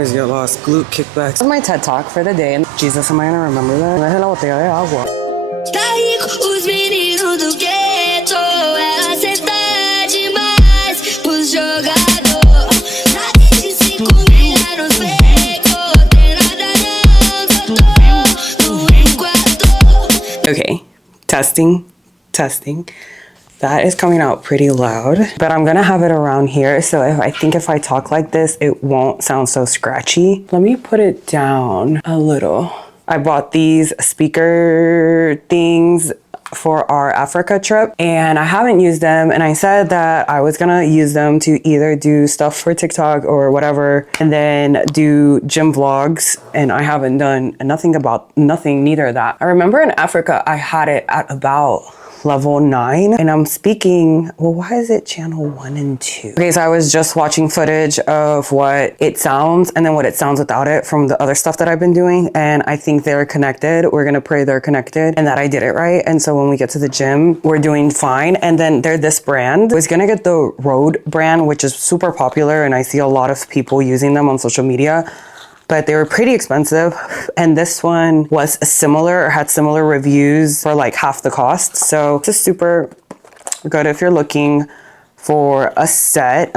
always get lost. Glute kickbacks. That's my TED talk for the day. And Jesus, am I gonna remember that? Traje la botella de agua. Tá rico, os meninos do gueto. Ela senta demais pros jogador. Tá 25 milha no seco. Tem nada não, só tô no enquadro. Okay, testing. That is coming out pretty loud, but I'm gonna have it around here. So if I talk like this, it won't sound so scratchy. Let me put it down a little. I bought these speaker things for our Africa trip and I haven't used them, and I said that I was gonna use them to either do stuff for TikTok or whatever and then do gym vlogs, and I haven't done neither of that. I remember in Africa I had it at about level 9 and I'm speaking, well, why is it channel 1 and 2? Okay, so I was just watching footage of what it sounds and then what it sounds without it from the other stuff that I've been doing, and I think they're connected. We're gonna pray they're connected and that I did it right, and so when we get to the gym we're doing fine. And then they're this brand. I was gonna get the Rode brand, which is super popular and I see a lot of people using them on social media, but they were pretty expensive. And this one was similar or had similar reviews for like half the cost. So it's just super good if you're looking for a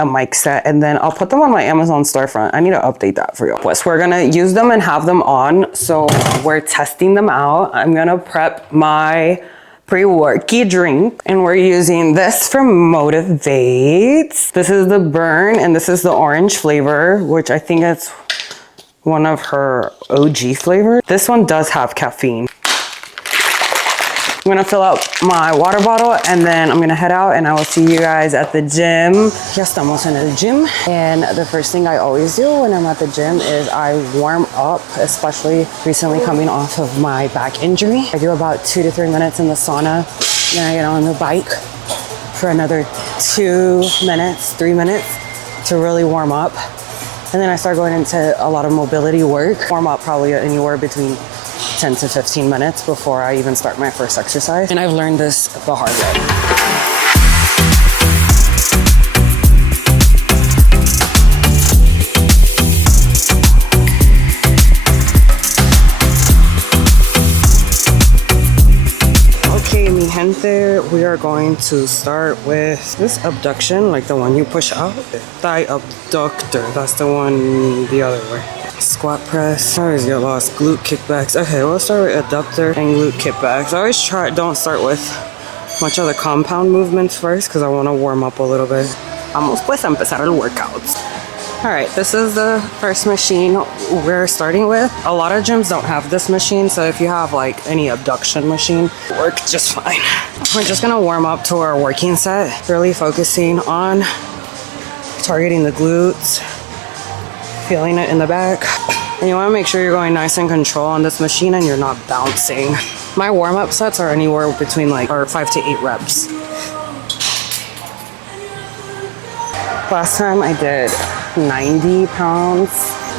mic set. And then I'll put them on my Amazon storefront. I need to update that for you. Plus we're gonna use them and have them on. So we're testing them out. I'm gonna prep my pre-worky drink and we're using this from Motivate. This is the burn and this is the orange flavor, which I think it's one of her OG flavors. This one does have caffeine. I'm gonna fill out my water bottle and then I'm gonna head out and I will see you guys at the gym. Ya estamos en el gym. And the first thing I always do when I'm at the gym is I warm up, especially recently coming off of my back injury. I do about 2 to 3 minutes in the sauna. Then I get on the bike for another 2 minutes, 3 minutes to really warm up. And then I start going into a lot of mobility work. Warm up probably anywhere between 10 to 15 minutes before I even start my first exercise. And I've learned this the hard way. We are going to start with this abduction, like the one you push out. Thigh abductor, that's the one the other way. Squat press, I always get lost. Glute kickbacks. Okay, we'll start with abductor and glute kickbacks. I always don't start with much of the compound movements first because I want to warm up a little bit. Vamos pues a empezar el workout. All right, this is the first machine we're starting with. A lot of gyms don't have this machine, so if you have like any abduction machine, work just fine. We're just gonna warm up to our working set, really focusing on targeting the glutes, feeling it in the back. And you wanna make sure you're going nice and control on this machine and you're not bouncing. My warm-up sets are anywhere between 5 to 8 reps. Last time I did 90 pounds.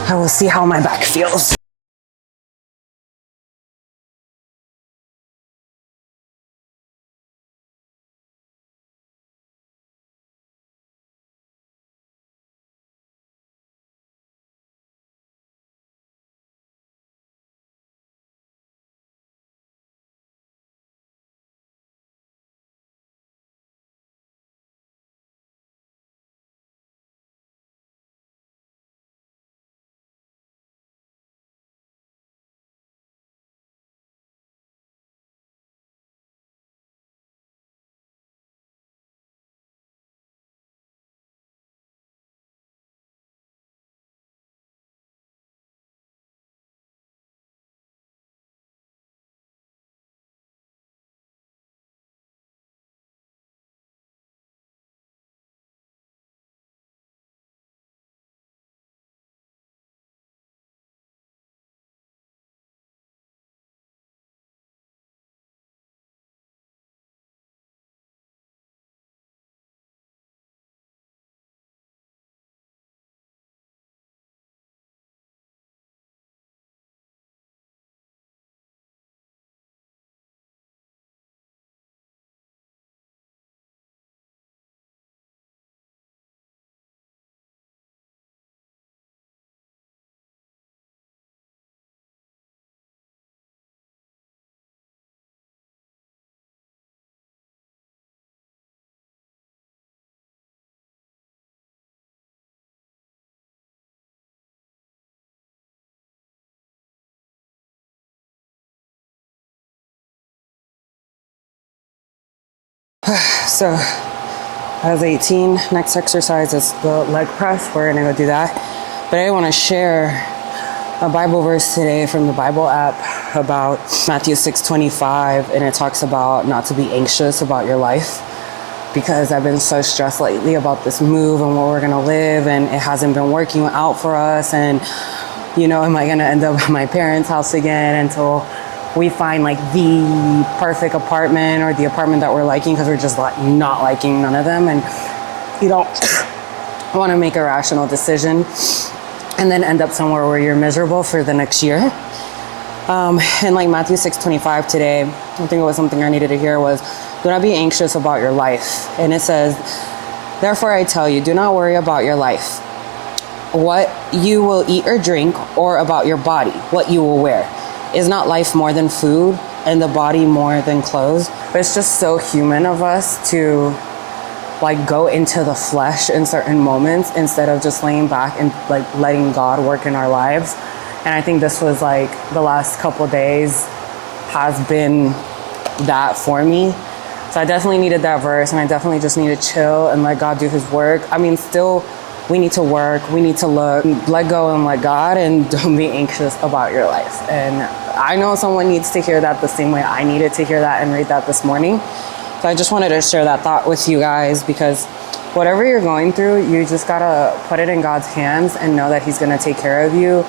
I will see how my back feels. So I was 18. Next exercise is the leg press. We're gonna go do that. But I want to share a Bible verse today from the Bible app about Matthew 6:25, and it talks about not to be anxious about your life, because I've been so stressed lately about this move and where we're gonna live, and it hasn't been working out for us. And you know, am I gonna end up at my parents' house again until we find like the perfect apartment or the apartment that we're liking, because we're just like not liking none of them, and you don't want to make a rational decision and then end up somewhere where you're miserable for the next year. And like Matthew 6:25 today, I think it was something I needed to hear was, do not be anxious about your life. And it says, therefore I tell you, do not worry about your life, what you will eat or drink, or about your body, what you will wear. Is not life more than food, and the body more than clothes? But it's just so human of us to like go into the flesh in certain moments instead of just laying back and like letting God work in our lives. And I think this was like the last couple days has been that for me. So I definitely needed that verse, and I definitely just need to chill and let God do his work. I mean, still, we need to work, we need to look, let go and let God, and don't be anxious about your life. And I know someone needs to hear that the same way I needed to hear that and read that this morning. So I just wanted to share that thought with you guys, because whatever you're going through, you just gotta put it in God's hands and know that he's gonna take care of you,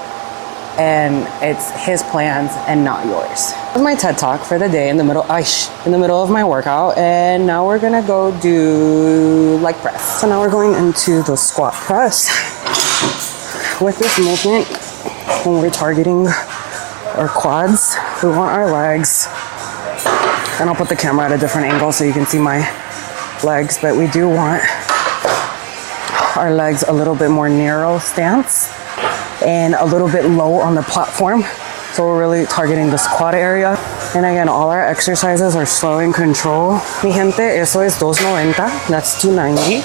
and it's his plans and not yours. That was my TED Talk for the day in the middle of my workout, and now we're gonna go do leg press. So now we're going into the squat press. With this movement, when we're targeting our quads, we want our legs, and I'll put the camera at a different angle so you can see my legs, but we do want our legs a little bit more narrow stance and a little bit low on the platform. So we're really targeting the squat area. And again, all our exercises are slow and control. Mi gente, eso es 290. That's 290.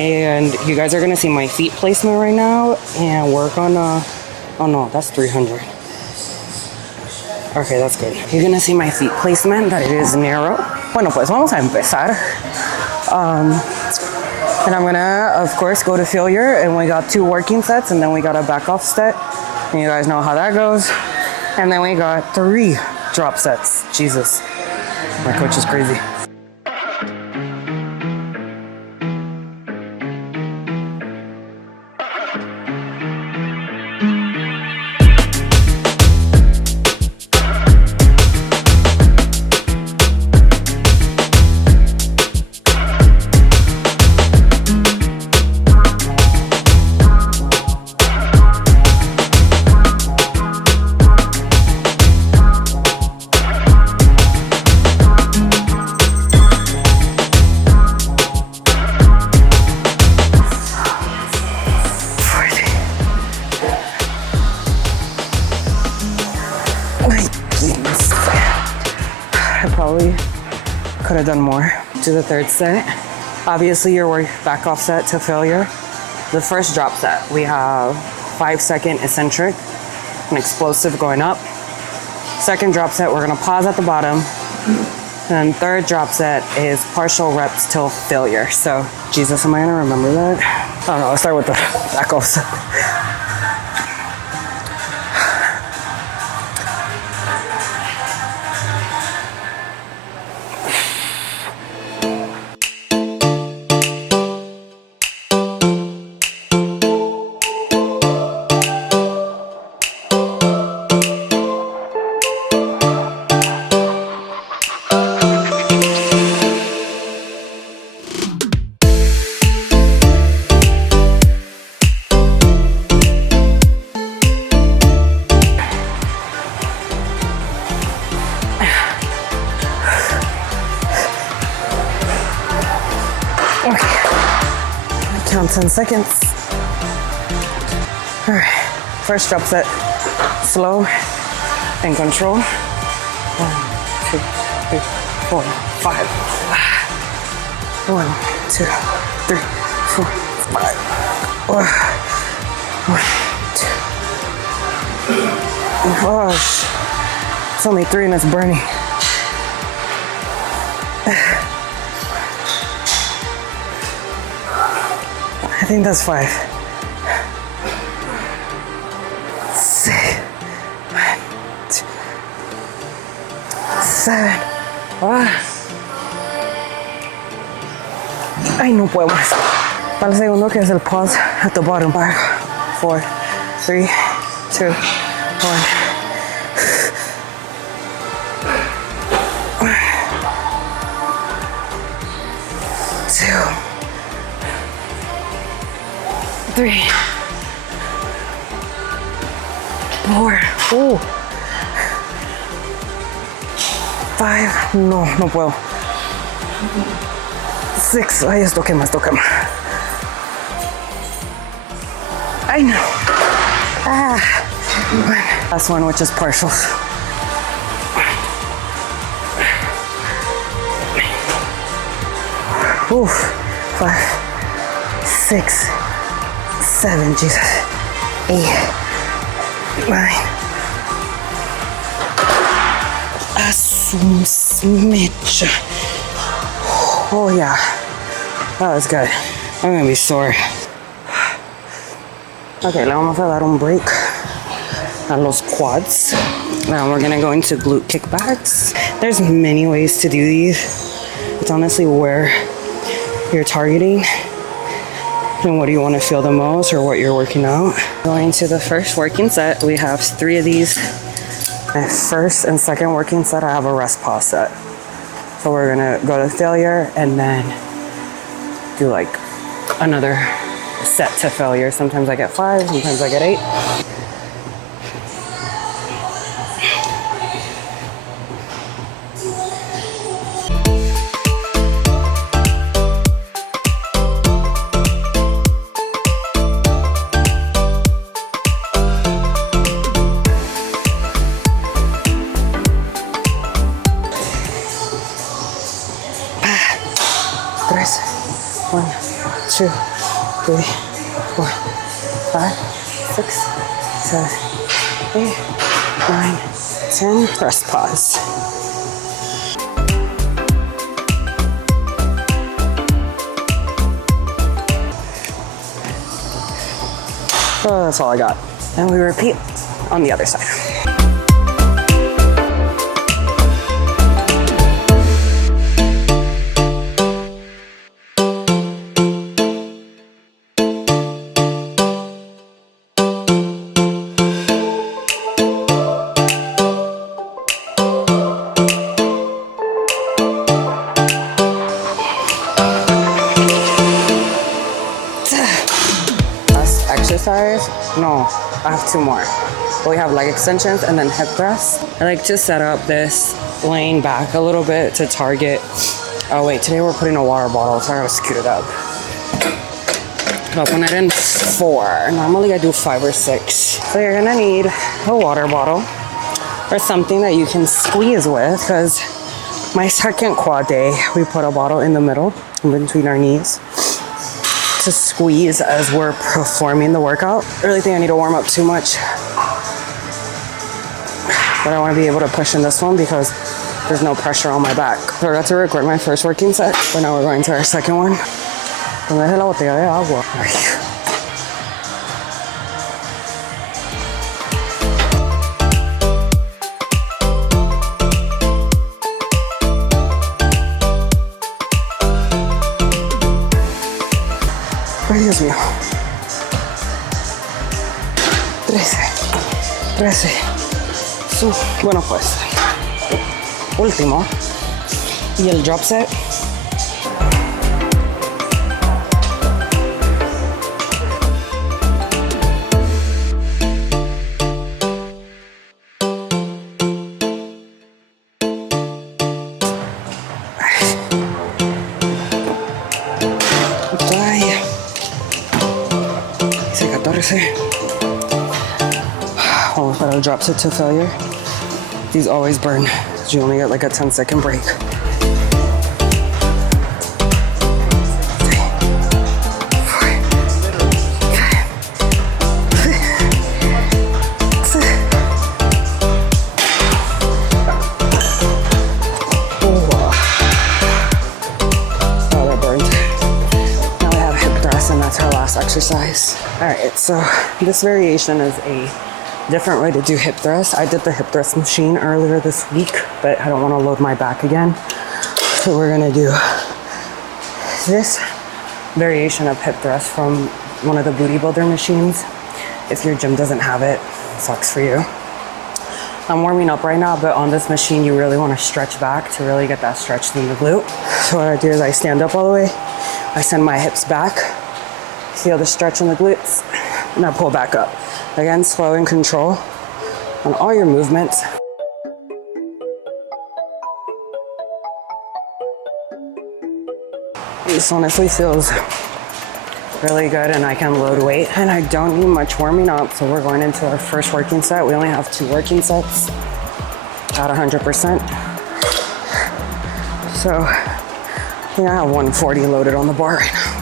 And you guys are gonna see my feet placement right now and work on oh no, that's 300. Okay, that's good. You're gonna see my feet placement, that it is narrow. Bueno, pues vamos a empezar. And I'm gonna, of course, go to failure, and we got 2 working sets, and then we got a back off set, and you guys know how that goes. And then we got 3 drop sets. Jesus, my coach is crazy. I probably could have done more. To the 3rd set. Obviously, your back off set to failure. The first drop set, we have 5-second eccentric, an explosive going up. Second drop set, we're gonna pause at the bottom. And 3rd drop set is partial reps till failure. So, Jesus, am I gonna remember that? I don't know, let's start with the back off set. Count 10 seconds. All right, first drop set, slow and control. 1, 2, 3, 4, 5. 1, 2, 3, 4, 5. 1, 2. Oh, it's only 3 and it's burning. think that's 5. 6. 7. Ay, no puedo más. Para el segundo, que es el pause at the bottom. 5, 4, 3, 2, 1. 2, 3, 4. 5. No, no puedo. 6. Ay, esto quema, esto quema. Ay, no. Last one, which is partials. 5, 6, 7, Jesus. 8, 9. A su smidge. Oh yeah, that was good. I'm gonna be sore. Okay, le vamos a dar un break a los quads. Now we're gonna go into glute kickbacks. There's many ways to do these. It's honestly where you're targeting and what do you want to feel the most or what you're working out. Going to the first working set, we have 3 of these. My first and second working set, I have a rest pause set. So we're gonna go to failure and then do like another set to failure. Sometimes I get 5, sometimes I get 8. Tres, 1, 2, 3, 4, 5, 6, 7, 8, 9, 10. Rest pause. Oh, that's all I got. And we repeat on the other side. Exercise? No, I have 2 more. We have leg extensions and then hip thrusts. I like to set up this laying back a little bit to target. Oh wait, today we're putting a water bottle, so I gotta scoot it up. I'll put it in 4. Normally I do 5 or 6. So you're gonna need a water bottle or something that you can squeeze with, because my second quad day, we put a bottle in the middle, in between our knees, to squeeze as we're performing the workout. I really think I need to warm up too much, but I want to be able to push in this one because there's no pressure on my back. So I got to record my first working set, but now we're going to our second one. ¿Dónde dejé la botella de agua? Ay. Ay, Dios mío. 13. Bueno, pues. Último. Y el drop set. Vamos para el drop set to failure. These always burn. You only get like a 10-second break. 3, 4, 5, 6. Oh, that burned. Now we have hip thrust, and that's our last exercise. All right, so this variation is a different way to do hip thrust. I did the hip thrust machine earlier this week, but I don't want to load my back again. So we're gonna do this variation of hip thrust from one of the booty builder machines. If your gym doesn't have it, sucks for you. I'm warming up right now, but on this machine, you really want to stretch back to really get that stretch in the glute. So what I do is I stand up all the way, I send my hips back, feel the stretch in the glutes, and I pull back up. Again, slow and control on all your movements. This honestly feels really good, and I can load weight, and I don't need much warming up. So we're going into our first working set. We only have 2 working sets at 100%. So I think I have 140 loaded on the bar right now.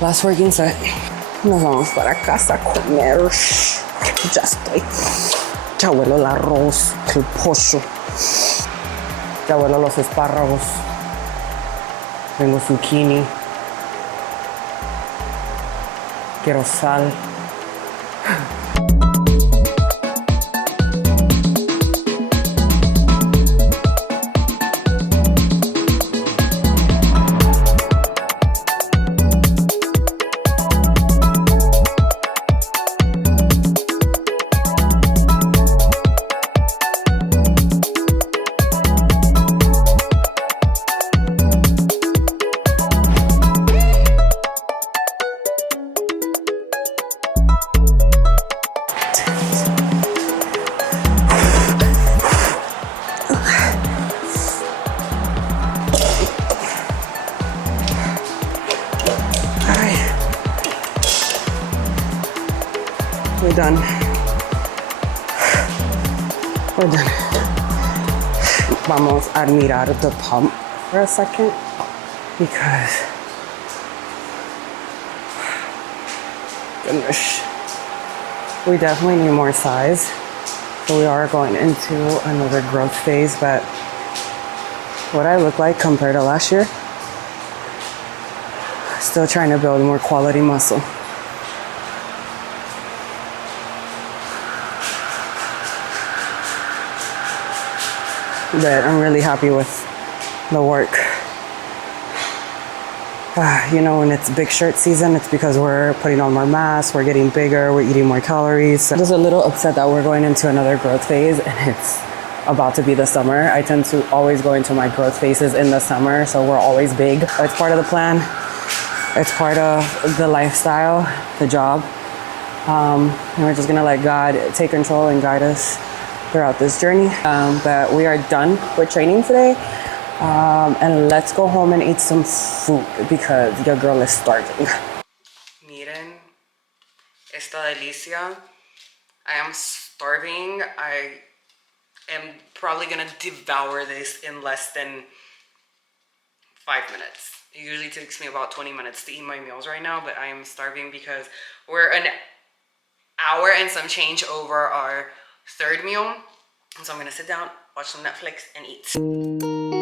Last working set. Nos vamos para casa a comer. Ya estoy. Ya huelo el arroz, el pollo. Ya huelo los espárragos. Tengo zucchini. Quiero sal. We're done. We're done. Vamos a admirar the pump for a second because, goodness, we definitely need more size. So we are going into another growth phase, but what I look like compared to last year, still trying to build more quality muscle. But I'm really happy with the work. You know, when it's big shirt season, it's because we're putting on more mass, we're getting bigger, we're eating more calories. So I'm just a little upset that we're going into another growth phase and it's about to be the summer. I tend to always go into my growth phases in the summer, so we're always big. It's part of the plan. It's part of the lifestyle, the job. And we're just gonna let God take control and guide us throughout this journey. But we are done with training today. And let's go home and eat some food because your girl is starving. Miren esta delicia. I am starving. I am probably gonna devour this in less than 5 minutes. It usually takes me about 20 minutes to eat my meals right now, but I am starving because we're an hour and some change over our third meal. And so I'm gonna sit down, watch some Netflix, and eat.